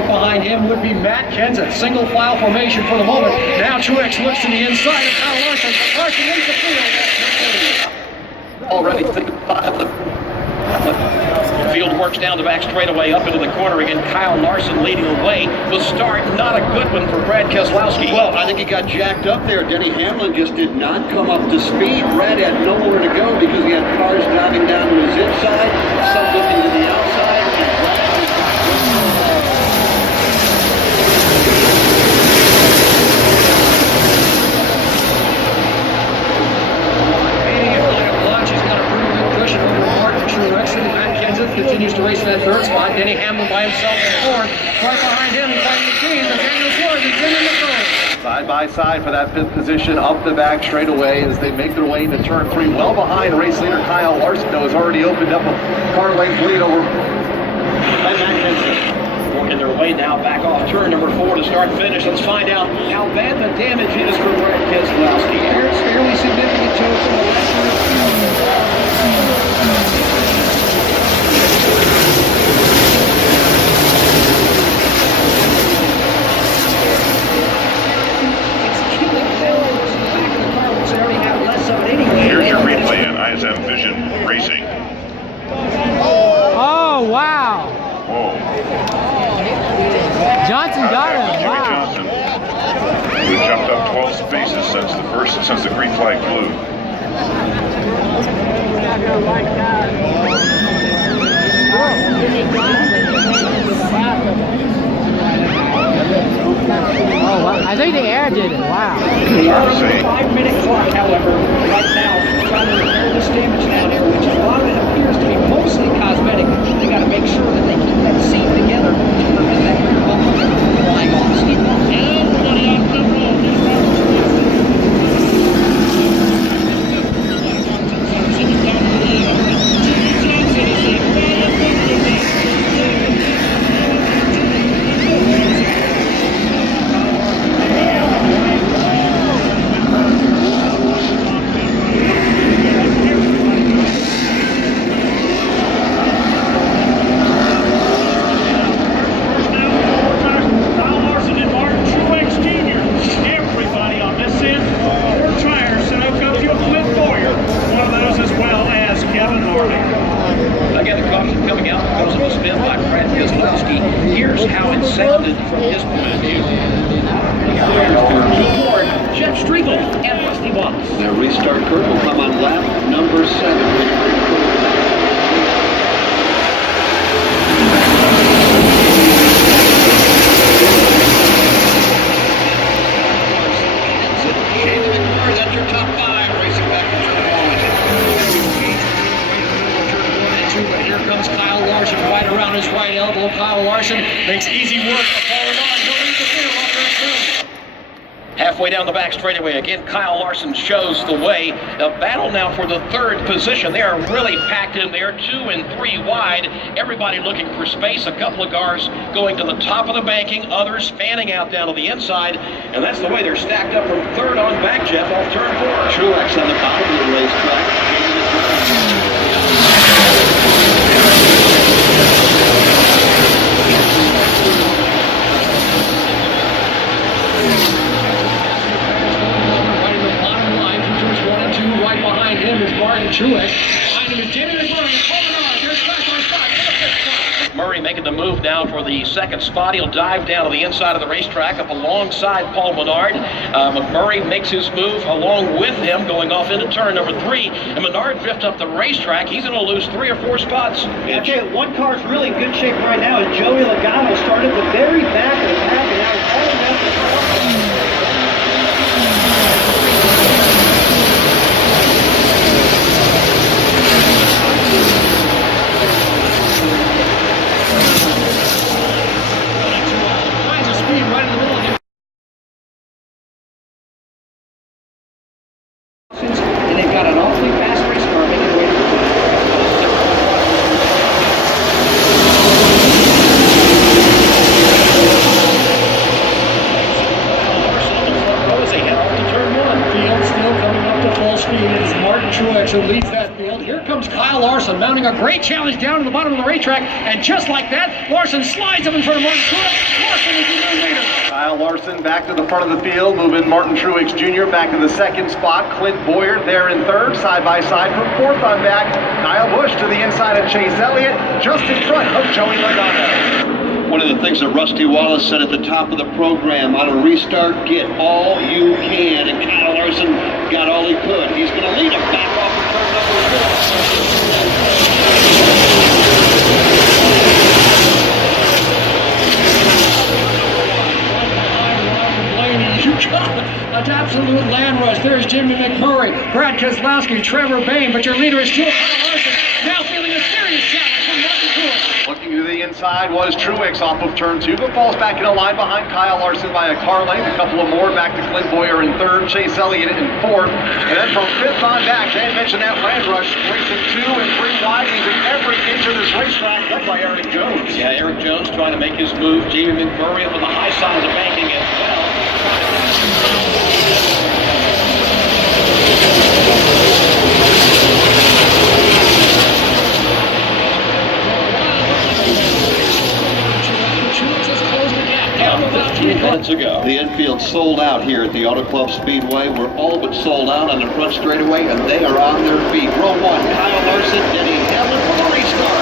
right behind him would be Matt Kenseth. Single file formation for the moment. Now Truex looks to the inside of Kyle Larson. Larson leads the field. Already the field works down the back straightaway up into the corner again. Kyle Larson leading the way. The start, not a good one for Brad Keselowski. Well, I think he got jacked up there. Denny Hamlin just did not come up to speed. Brad had nowhere to go because he had cars driving down to his inside, some looking to the outside. Continues to race in that third spot. Denny Hamlin by himself in fourth. Right behind him, fighting the team. Daniel Suarez is in the third. Side by side for that fifth position up the back straightaway as they make their way into turn 3. Well behind race leader Kyle Larson, though, has already opened up a car length lead over Matt Kenseth. Working their way now back off turn number 4 to start finish. Let's find out how bad the damage is for Brad Keselowski. There's fairly significant choke from the left rear Here's your replay on ISM Vision Racing. Oh, wow. Whoa. Johnson got him. Jimmy Wow. Johnson, who jumped up 12 spaces since the green flag flew. Oh, wow. I think the air did it. Wow. They are on a 5-minute clock, however, right now, trying to repair this damage down here, which a lot of it appears to be mostly cosmetic. They got to make sure that they keep that seam together to prevent that rear bumper from flying off. Everybody on the road. Again, the caution coming out because of a spin by Brad Keselowski. Here's how it sounded from his point of view. Ford, Jeff Striegel, and Rusty Wallace. Their restart curve will come on lap number 7. That's your top 5 racing back to turn 1. But here comes Kyle Larson right around his right elbow. Kyle Larson makes easy work of falling on. He'll lead the field off that turn. Halfway down the back straightaway, again, Kyle Larson shows the way. The battle now for the third position. They are really packed in there, 2 and 3 wide. Everybody looking for space. A couple of cars going to the top of the banking, others fanning out down to the inside. And that's the way they're stacked up from third on back, Jeff, off turn 4. Truex on the bottom of the racetrack. Truex. Behind him is Jimmy Murray. Murray making the move now for the second spot. He'll dive down to the inside of the racetrack up alongside Paul Menard. McMurray makes his move along with him going off into turn number 3. And Menard drifts up the racetrack. He's going to lose 3 or 4 spots. Okay, one car's really in good shape right now is Joey Logano. Started the very back of the pack and now he's all the way up the front. And they've got an awfully fast race car making their way to the As they head off to turn 1. Field still coming up to full speed. It's Martin Truex who leads that field. infield. Here comes Kyle Larson mounting a great challenge down to the bottom of the racetrack. And just like that, Larson slides up in front of Martin Truex. Larson is the new leader. Kyle Larson back to the front of the field, moving Martin Truex Jr. back to the second spot. Clint Boyer there in third, side by side from fourth on back. Kyle Busch to the inside of Chase Elliott, just in front of Joey Logano. One of the things that Rusty Wallace said at the top of the program, on a restart, get all you can, and Kyle Larson got all he could. He's going to lead him back off of turn number 4. An absolute land rush. There's Jimmy McMurray, Brad Keselowski, Trevor Bayne, but your leader is still Kyle Larson, now feeling a serious challenge from Martin Truex. Looking to the inside was Truex off of turn 2, but falls back in a line behind Kyle Larson by a car length. A couple of more back to Clint Boyer in third, Chase Elliott in fourth. And then from fifth on back, Dan mentioned that land rush, racing 2 and 3 wide, using every inch of this racetrack, led by Eric Jones. Yeah, Eric Jones trying to make his move. Jimmy McMurray up on the high side of the banking as well. Minutes ago. The infield sold out here at the Auto Club Speedway. We're all but sold out on the front straightaway, and they are on their feet. Row 1, Kyle Larson, Denny Hamlin for the restart.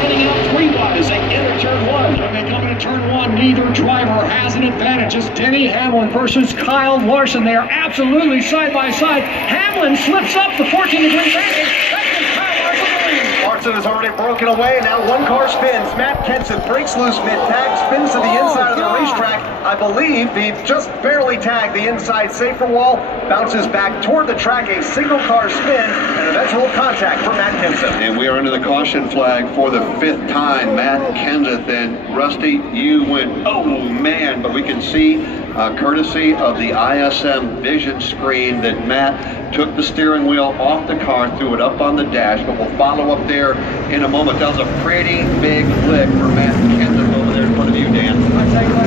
Heading out 3 wide as they enter turn 1. When they come into turn 1, neither driver has an advantage. It's Denny Hamlin versus Kyle Larson. They are absolutely side by side. Hamlin slips up the 14-degree banking. Larson has already broken away. Now one car spins. Matt Kenseth breaks loose mid-tag, spins to the inside of the racetrack. I believe he just barely tagged the inside safer wall, bounces back toward the track, a single car spin, and eventual contact for Matt Kenseth. And we are under the caution flag for the 5th time. Matt Kenseth and Rusty, you went, oh man, but we can see courtesy of the ISM vision screen that Matt took the steering wheel off the car, threw it up on the dash, but we'll follow up there in a moment. That was a pretty big lick for Matt Kenseth over there in front of you, Dan. I'll tell you what,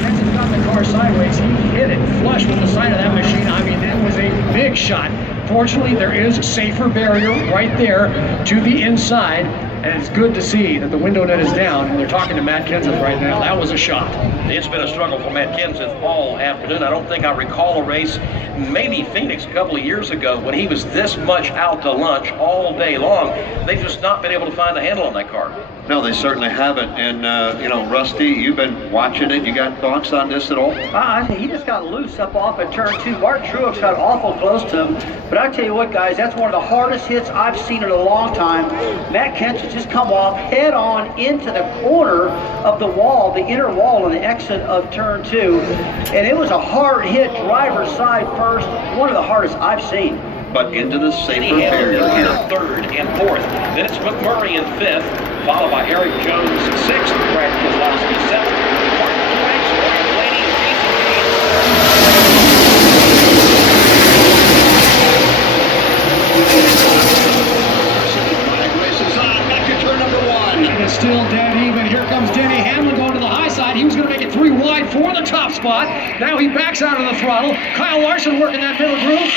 Kenseth got the car sideways. He hit it flush with the side of that machine. I mean, it was a big shot. Fortunately, there is a safer barrier right there to the inside. And it's good to see that the window net is down, and they're talking to Matt Kenseth right now. That was a shot. It's been a struggle for Matt Kenseth all afternoon. I don't think I recall a race, maybe Phoenix a couple of years ago, when he was this much out to lunch all day long. They've just not been able to find a handle on that car. No, they certainly haven't. And, you know, Rusty, you've been watching it. You got thoughts on this at all? I think he just got loose up off at turn 2. Martin Truex got awful close to him. But I tell you what, guys, that's one of the hardest hits I've seen in a long time. Matt Kenseth just come off head on into the corner of the wall, the inner wall on the exit of turn 2. And it was a hard hit, driver's side first, one of the hardest I've seen. But into the safer barrier here. Third and fourth. Then it's McMurray in fifth, followed by Eric Jones sixth, Brad Keselowski seventh, Martin Truex, Ryan Blaney, and Flag races on. Back to turn number 1. And it's still dead even. Here comes Denny Hamlin going to the high side. He was going to make it 3 wide for the top spot. Now he backs out of the throttle. Kyle Larson working that middle groove. And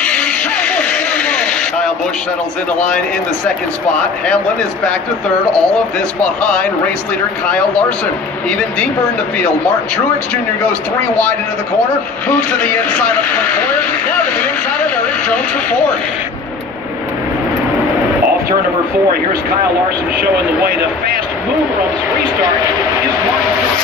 Kyle Busch down low. Kyle Busch settles into line in the second spot. Hamlin is back to third. All of this behind race leader Kyle Larson. Even deeper in the field, Martin Truex Jr. goes 3 wide into the corner. Moves to the inside of Clint Boyer. Now to the inside of Eric Jones for fourth. Off turn number 4, here's Kyle Larson showing the way. The fast mover on this restart is Martin Truex.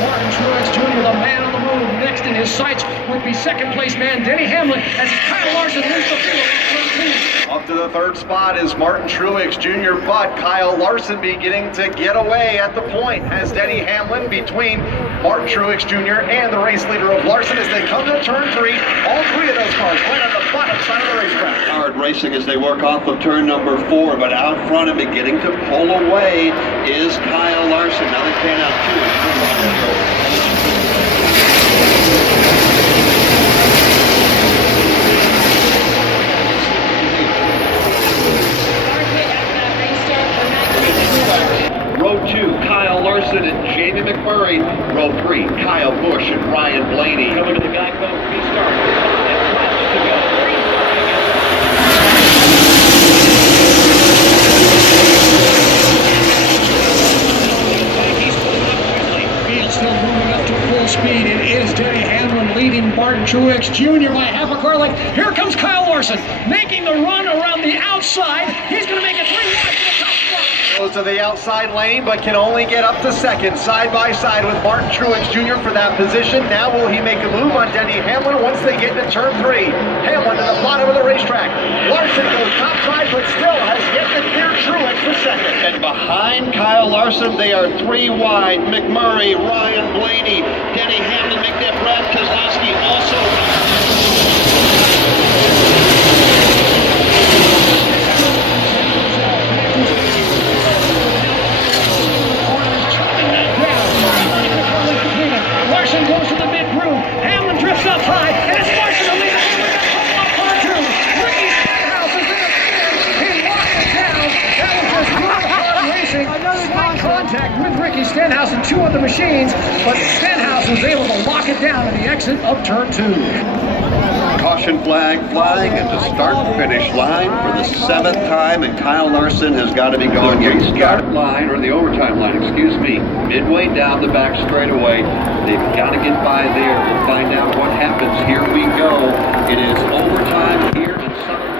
Martin Truex Jr., the man on the move. Next in his sights would be second place man Denny Hamlin as Kyle Larson leads the field. Up to the third spot is Martin Truex Jr., but Kyle Larson beginning to get away at the point as Denny Hamlin between Martin Truex Jr. and the race leader of Larson as they come to turn 3. All 3 of those cars right on the bottom side of the racetrack. Hard racing as they work off of turn number 4, but out front and beginning to pull away is Kyle Larson. Now they pan out 2 and 3 on the aisle 3, Kyle Busch and Ryan Blaney. Coming to the backbone restart. 5 laps to go. Still moving up to full speed. It is Denny Hamlin leading Martin Truex Jr. by half a car length. Here comes Kyle Larson making the run around the outside. He's going to make it 3 wide to the top spot. Goes to the outside lane, but can only get up to second, side by side with Martin Truex Jr. for that position. Now will he make a move on Denny Hamlin once they get into turn 3? Hamlin to the bottom of the racetrack. Larson goes top side, but still has yet to clear Truex for second. And behind Kyle Larson, they are 3 wide. McMurray, Ryan Blaney, Denny Hamlin make that. Brad Keselowski also. Larson goes to the mid-groove. Hamlin drifts up high, and it's Larson to lead the car 2. Ricky Stenhouse is in the field. He locked it down. That was just hard racing. Slight contact with Ricky Stenhouse and 2 other machines, but Stenhouse was able to lock it down at the exit of turn 2. Caution flag flying at the start-finish line for the 7th time, and Kyle Larson has got to be going to the start line, or the overtime line, excuse me, midway down the back straightaway. They've got to get by there. We'll find out what happens. Here we go. It is overtime here in Southern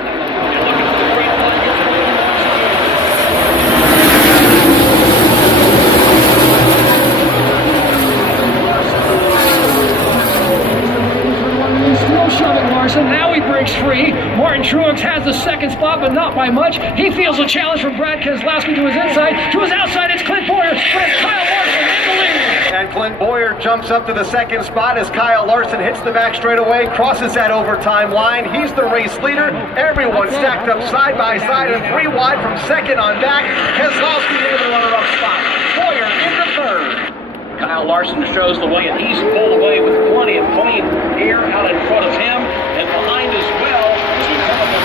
Now he breaks free. Martin Truex has the second spot, but not by much. He feels a challenge from Brad Keselowski to his inside. To his outside, it's Clint Boyer, but it's Kyle Larson in the lead. And Clint Boyer jumps up to the second spot as Kyle Larson hits the back straightaway, crosses that overtime line. He's the race leader. Everyone stacked up side by side and 3 wide from second on back. Keselowski into the runner-up spot. Boyer into third. Kyle Larson shows the way, and he's pulled away with plenty of clean air out in front of him and behind as well as we come up on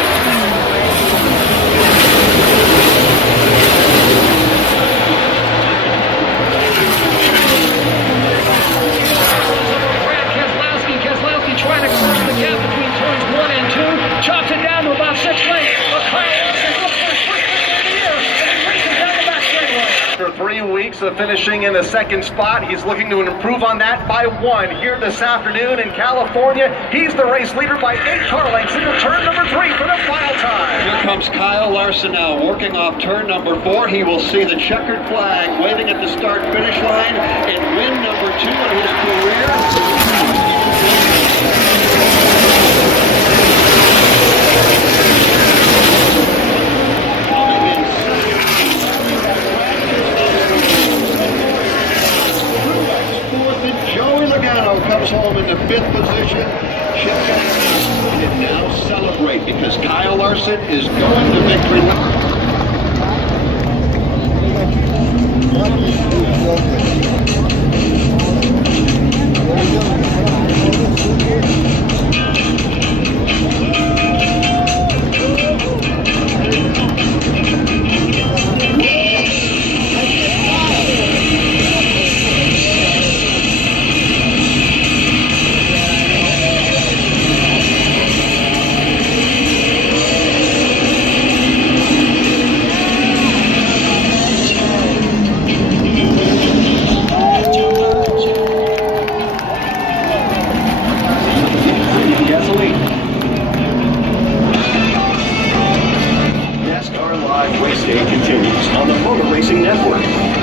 Keselowski trying to close the gap between turns 1 and 2, chops it down to about 6 lanes. But Kyle Larson looks for his first victory of the year, and he races down the back straightaway. After 3 weeks of finishing in the second spot, he's looking to improve on that by 1 here this afternoon in California. He's the race leader by 8 car lengths into turn number 3 for the final time. Here comes Kyle Larson now, working off turn number 4. He will see the checkered flag waving at the start-finish line and win number 2 in his career. Comes home in the 5th position. Chip and now celebrate because Kyle Larson is going to victory lap.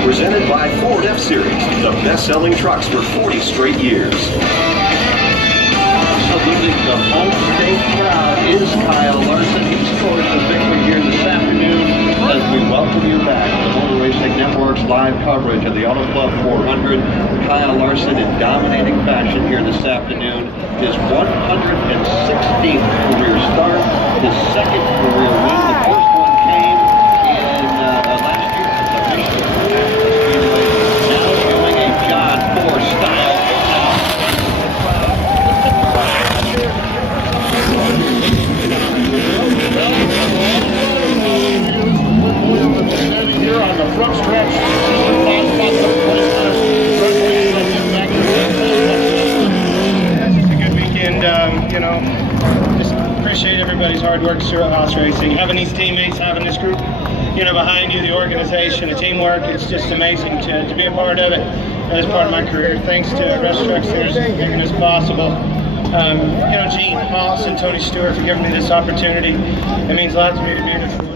Presented by Ford F-Series, the best-selling trucks for 40 straight years. Saluting the home state crowd is Kyle Larson. He scores the victory here this afternoon as we welcome you back to the Motor Racing Network's live coverage of the Auto Club 400. Kyle Larson in dominating fashion here this afternoon. His 116th career start, his 2nd career win. The first one came in last year at the Michigan Speedway. Now showing a John Force style. Standing here on the front stretch, 5 spots up, 20 minutes, back you know, just appreciate everybody's hard work through house racing. Having these teammates, having this group, you know, behind you, the organization, the teamwork, it's just amazing to be a part of it as part of my career. Thanks to Rush Truck Series for making this possible. You know, Gene Moss and Tony Stewart for giving me this opportunity. It means a lot to me to be with